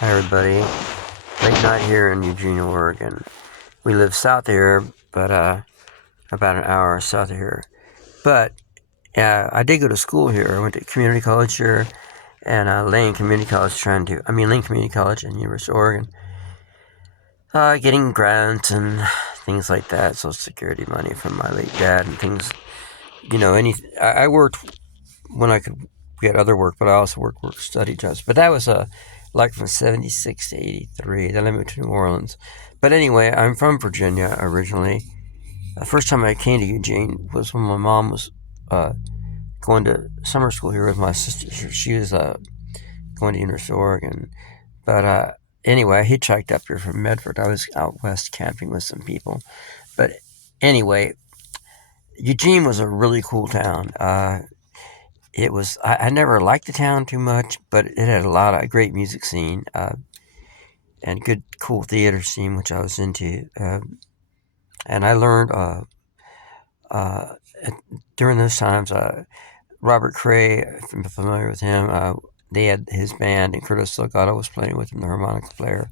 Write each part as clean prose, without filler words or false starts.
Hi everybody. Late night here in Eugene, Oregon. We live south of here, but about an hour south of here. But I did go to school here. I went to community college here, and Lane Community College, Lane Community College and University of Oregon. Getting grants and things like that, Social Security money from my late dad and things. I worked when I could get other work, but I also work study jobs. But that was like from 76 to 83. Then I moved to New Orleans. But anyway, I'm from Virginia originally. The first time I came to Eugene was when my mom was going to summer school here with my sister. She was going to University of Oregon. But anyway, I hitchhiked up here from Medford. I was out west camping with some people. But anyway, Eugene was a really cool town. I never liked the town too much, but it had a lot of great music scene and good, cool theater scene, which I was into. And I learned uh, during those times, Robert Cray, if you're familiar with him, they had his band, and Curtis Delgado was playing with him, the harmonica player.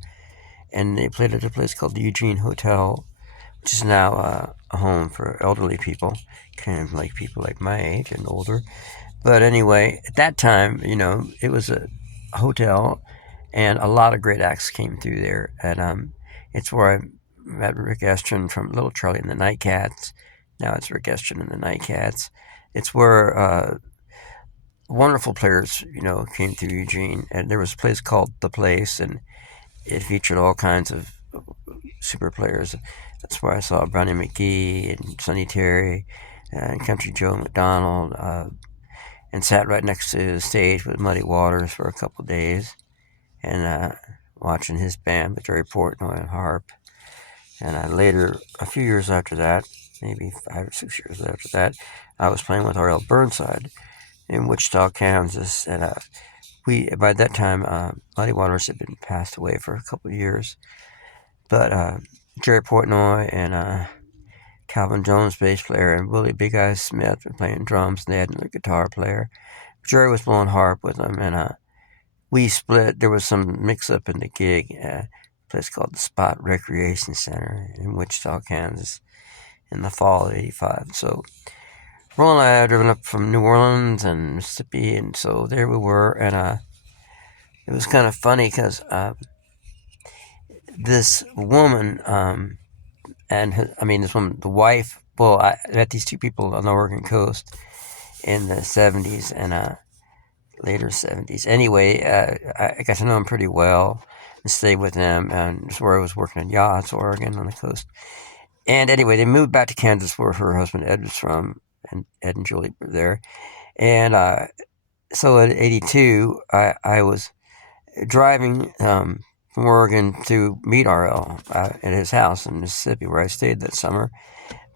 And they played at a place called the Eugene Hotel, which is now a home for elderly people, kind of like people like my age and older. But anyway, at that time, it was a hotel, and a lot of great acts came through there. And it's where I met Rick Estrin from Little Charlie and the Nightcats. Now it's Rick Estrin and the Nightcats. It's where wonderful players, came through Eugene. And there was a place called The Place, and it featured all kinds of super players. That's where I saw Brownie McGee and Sonny Terry and Country Joe McDonald. And sat right next to the stage with Muddy Waters for a couple of days, and watching his band with Jerry Portnoy on harp. And later, a few years after that, maybe 5 or 6 years after that, I was playing with R.L. Burnside in Wichita, Kansas. And by that time, Muddy Waters had been passed away for a couple of years. But Jerry Portnoy and Calvin Jones, bass player, and Willie Big Eyes Smith were playing drums, and they had another guitar player. Jerry was blowing harp with them, and we split. There was some mix-up in the gig. A place called the Spot Recreation Center in Wichita, Kansas, in the fall of '85. So Roland and I had driven up from New Orleans and Mississippi, and so there we were, and it was kind of funny because this woman, this woman, the wife. Well, I met these two people on the Oregon coast in the '70s and later '70s. Anyway, I got to know them pretty well and stayed with them, and it's where I was working in Yachts, Oregon, on the coast. And anyway, they moved back to Kansas, where her husband Ed was from, and Ed and Julie were there. And so in '82, I was driving from Oregon to meet RL at his house in Mississippi, where I stayed that summer.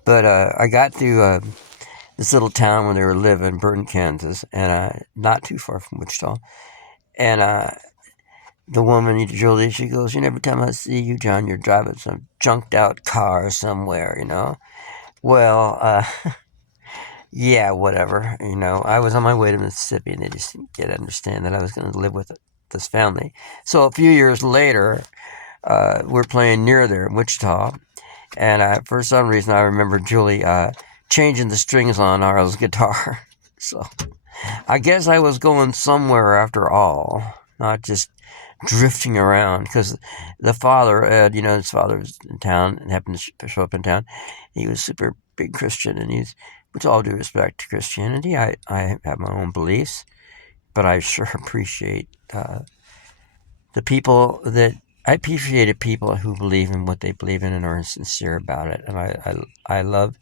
But I got to this little town where they were living, Burton, Kansas, and not too far from Wichita. And the woman, Julie, she goes, every time I see you, John, you're driving some junked out car somewhere, Well, yeah, whatever. I was on my way to Mississippi, and they just didn't get to understand that I was going to live with this family. So a few years later, we're playing near there in Wichita, and for some reason, I remember Julie changing the strings on Arl's guitar. So I guess I was going somewhere after all, not just drifting around. Because the father, Ed, his father was in town and happened to show up in town. He was super big Christian, and with all due respect to Christianity, I have my own beliefs, but I sure appreciate the people that I appreciated people who believe in what they believe in and are sincere about it, and I love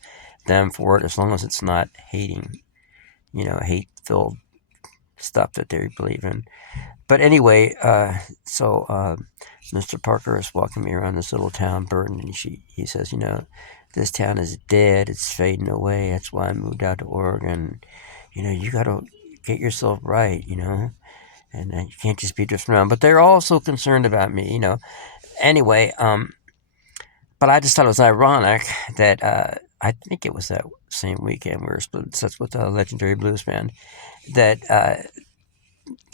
them for it as long as it's not hating, hate-filled stuff that they believe in. But anyway, so Mr. Parker is walking me around this little town, Burton, and he says, this town is dead. It's fading away. That's why I moved out to Oregon. You got to get yourself right, and you can't just be drifting around. But they're also concerned about me, Anyway, but I just thought it was ironic that I think it was that same weekend we were split sets with a legendary blues band that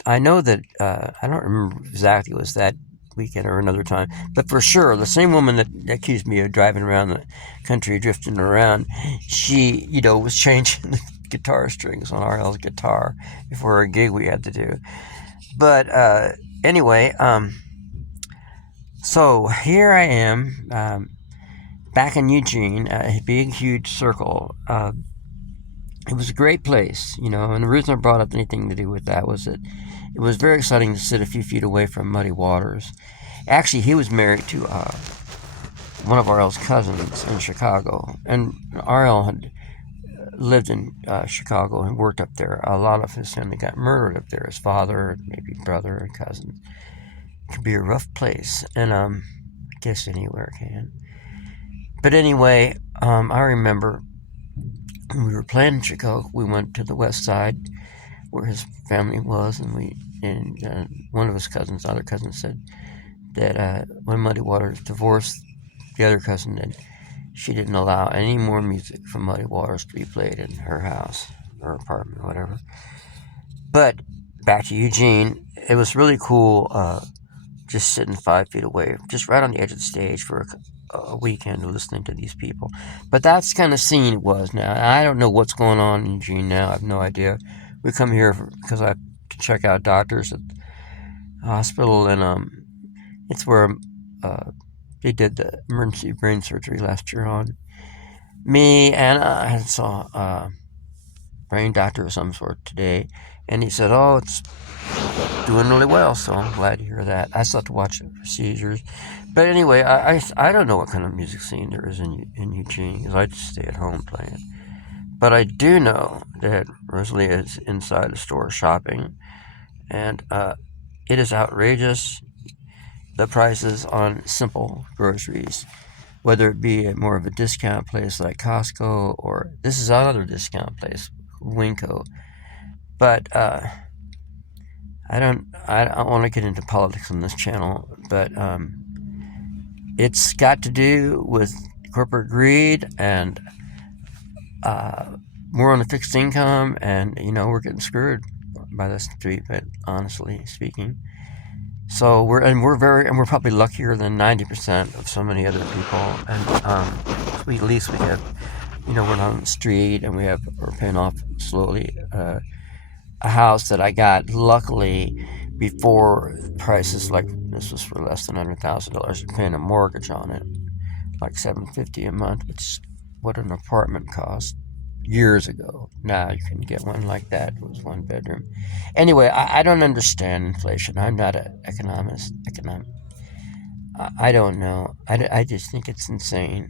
I know that I don't remember exactly it was that weekend or another time. But for sure, the same woman that accused me of driving around the country, drifting around, she, was changing the guitar strings on RL's guitar before a gig we had to do. But anyway, so here I am, back in Eugene, a big, huge circle. It was a great place, and the reason I brought up anything to do with that was that it was very exciting to sit a few feet away from Muddy Waters. Actually, he was married to one of RL's cousins in Chicago, and RL had lived in Chicago and worked up there. A lot of his family got murdered up there. His father, maybe brother, and cousins. It can be a rough place, and I guess anywhere can. But anyway, I remember when we were playing in Chicago, we went to the west side where his family was, and one of his cousins, other cousins, said that when Muddy Waters divorced the other cousin, and she didn't allow any more music from Muddy Waters to be played in her house or apartment, or whatever. But back to Eugene, it was really cool just sitting 5 feet away, just right on the edge of the stage for a weekend listening to these people. But that's the kind of scene it was now. I don't know what's going on in Eugene now. I have no idea. We come here because I have to check out doctors at the hospital, and it's where they did the emergency brain surgery last year on me, and I saw a brain doctor of some sort today, and he said, "Oh, it's doing really well," so I'm glad to hear that. I still have to watch the procedures. But anyway, I don't know what kind of music scene there is in Eugene, because I just stay at home playing. But I do know that Rosalie is inside the store shopping, and it is outrageous, the prices on simple groceries, whether it be more of a discount place like Costco, or this is another discount place, Winco. But I don't want to get into politics on this channel, but it's got to do with corporate greed, and we're on a fixed income, and we're getting screwed by this treatment, honestly speaking. So we're probably luckier than 90% of so many other people, and at least we have, we're not on the street, and we're paying off slowly a house that I got luckily before prices, like this was for less than $100,000. You're paying a mortgage on it, like $750 a month, which is what an apartment cost years ago. Now you can get one like that. It was one bedroom. Anyway, I don't understand inflation. I'm not an economist. I don't know. I just think it's insane.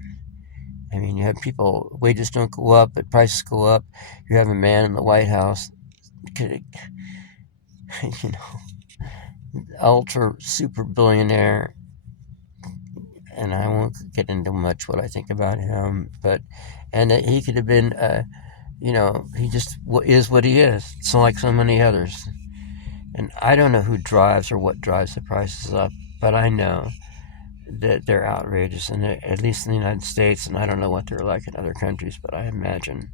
I mean, you have people, wages don't go up, but prices go up. You have a man in the White House, ultra super billionaire, and I won't get into much what I think about him, and he could have been, he just is what he is. So like so many others, and I don't know who drives or what drives the prices up, but I know that they're outrageous, and at least in the United States, and I don't know what they're like in other countries, but I imagine,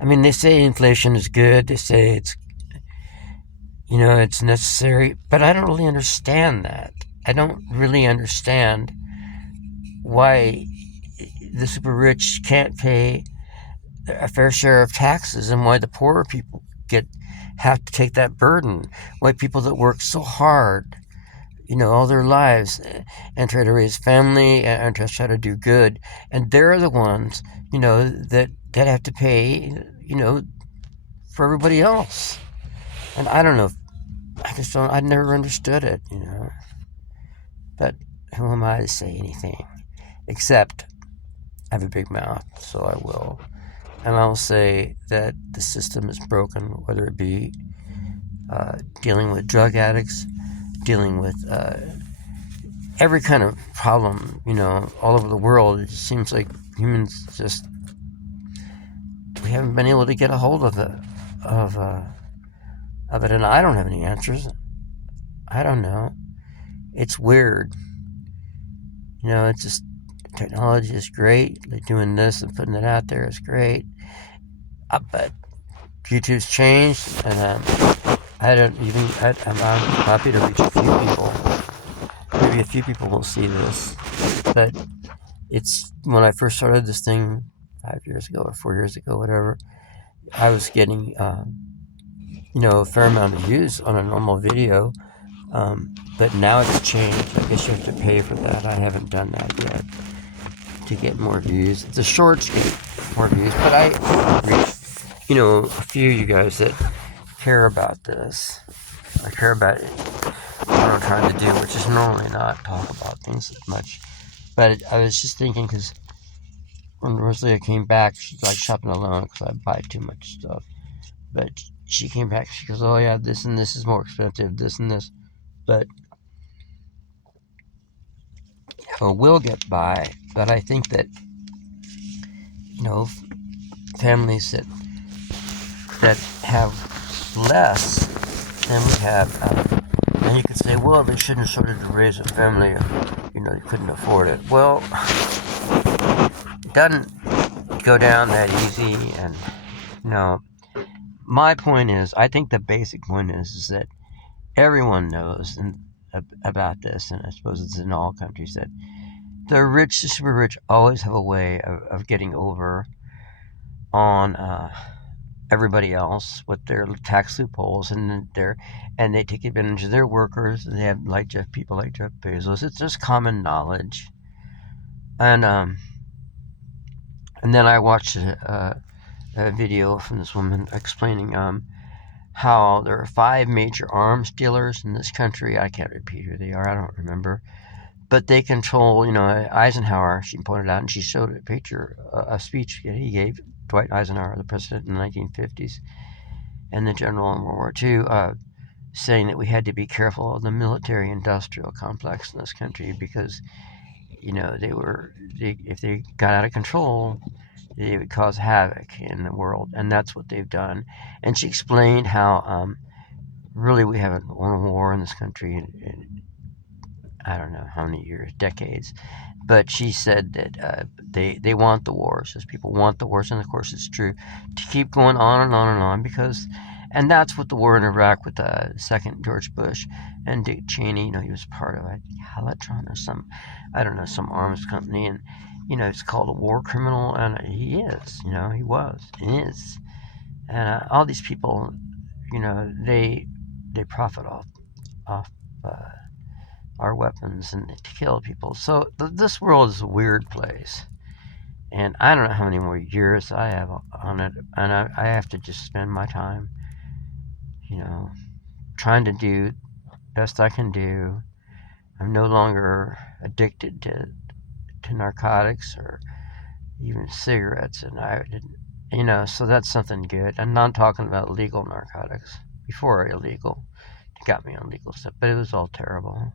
I mean, they say inflation is good. They say it's necessary, but I don't really understand that. I don't really understand why the super rich can't pay a fair share of taxes, and why the poorer people have to take that burden. Why people that work so hard, all their lives, and try to raise family, and try to do good, and they're the ones, that have to pay, for everybody else. And I don't know. I never understood it, But who am I to say anything? Except I have a big mouth, so I will. And I'll say that the system is broken, whether it be dealing with drug addicts, dealing with every kind of problem, all over the world. It just seems like humans we haven't been able to get a hold of it, and I don't have any answers. I don't know. It's weird. It's just, technology is great. Like doing this and putting it out there is great. But YouTube's changed, and I don't even. I'm happy to reach a few people. Maybe a few people will see this, but it's when I first started this thing 5 years ago or 4 years ago, whatever. I was getting, a fair amount of views on a normal video, but now it's changed. I guess you have to pay for that. I haven't done that yet to get more views. The shorts get more views, but I reach, a few of you guys that care about this. I care about what I'm trying to do, which is normally not talk about things as much. But I was just thinking because when Rosalia came back, she's like shopping alone because I buy too much stuff. But she came back, she goes, "Oh yeah, this and this is more expensive, this and this." But we'll get by. But I think that families that have less than we have, and you could say, well, they shouldn't have started to raise a family if they couldn't afford it. Well, it doesn't go down that easy, and my point is, I think the basic point is that everyone knows about this, and I suppose it's in all countries that the rich, the super rich, always have a way of getting over on everybody else with their tax loopholes, and they take advantage of their workers. And they have people like Jeff Bezos. It's just common knowledge, and then I watched a video from this woman explaining how there are 5 major arms dealers in this country. I can't repeat who they are. I don't remember. But they control, Eisenhower, she pointed out, and she showed a picture, a speech he gave, Dwight Eisenhower, the president in the 1950s, and the general in World War II, saying that we had to be careful of the military-industrial complex in this country because, if they got out of control, they would cause havoc in the world, and that's what they've done. And she explained how really we haven't won a war in this country in I don't know how many years, decades. But she said that they want the wars, as people want the wars, and of course it's true, to keep going on and on and on and that's what the war in Iraq with second George Bush and Dick Cheney, he was part of Halatron or I don't know, some arms company, and it's called a war criminal, and he is, he was, and is, and all these people, they profit off uh, our weapons and to kill people. So this world is a weird place, and I don't know how many more years I have on it, and I have to just spend my time, you know, trying to do best I can do. I'm no longer addicted to narcotics or even cigarettes, and so that's something good. I'm not talking about legal narcotics. Before illegal, it got me on legal stuff, but it was all terrible.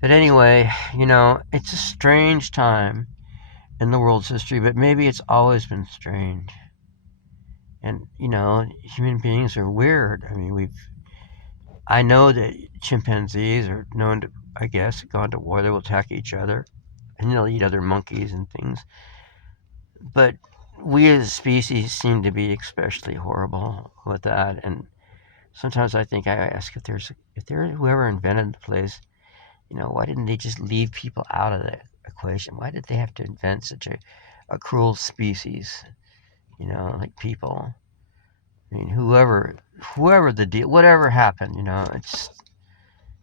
But anyway, it's a strange time in the world's history, but maybe it's always been strange. And, human beings are weird. I mean, I know that chimpanzees are known to, I guess, gone to war. They will attack each other, and they'll eat other monkeys and things. But we as a species seem to be especially horrible with that. And sometimes I think I ask if whoever invented the place, why didn't they just leave people out of the equation? Why did they have to invent such a cruel species, like people? I mean, whoever the deal, whatever happened,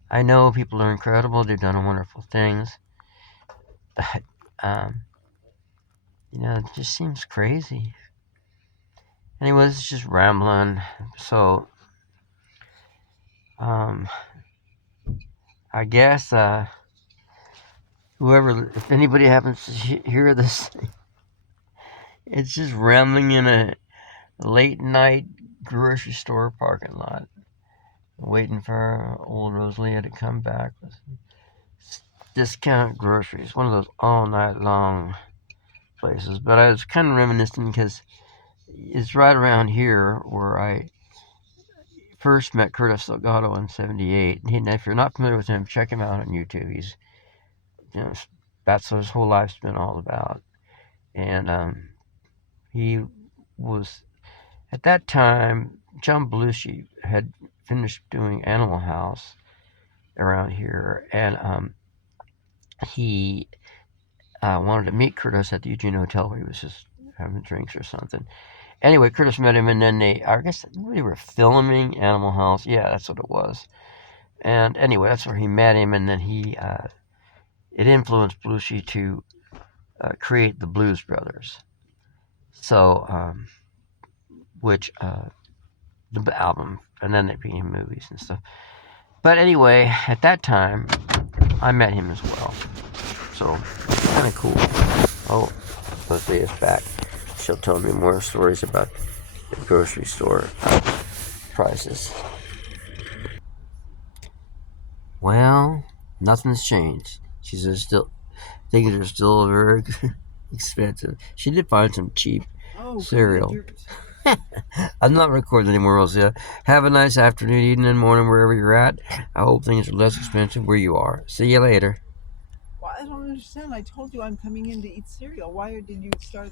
I know people are incredible. They've done wonderful things, but um, it just seems crazy. Anyways, it's just rambling. So, um, I guess if anybody happens to hear this, it's just rambling in a late night grocery store parking lot, waiting for old Rosalia to come back with discount groceries. One of those all night long places. But I was kind of reminiscing because it's right around here where I first met Curtis Delgado in '78. And if you're not familiar with him, check him out on YouTube. You know, that's what his whole life's been all about. And he was, at that time, John Belushi had finished doing Animal House around here, and he wanted to meet Curtis at the Eugene Hotel where he was just having drinks or something. Anyway, Curtis met him, and then I guess they were filming Animal House. Yeah, that's what it was. And anyway, that's where he met him, and then it influenced Belushi to create the Blues Brothers. So, which the album, and then they became movies and stuff. But anyway, at that time, I met him as well. So, kind of cool. Oh, Leslie is back. She'll tell me more stories about the grocery store prices. Well, nothing's changed. She says still things are still very expensive. She did find some cheap cereal. I'm not recording anymore, Rosia. Have a nice afternoon, evening, morning, wherever you're at. I hope things are less expensive where you are. See you later. Well, I don't understand. I told you I'm coming in to eat cereal. Why did you start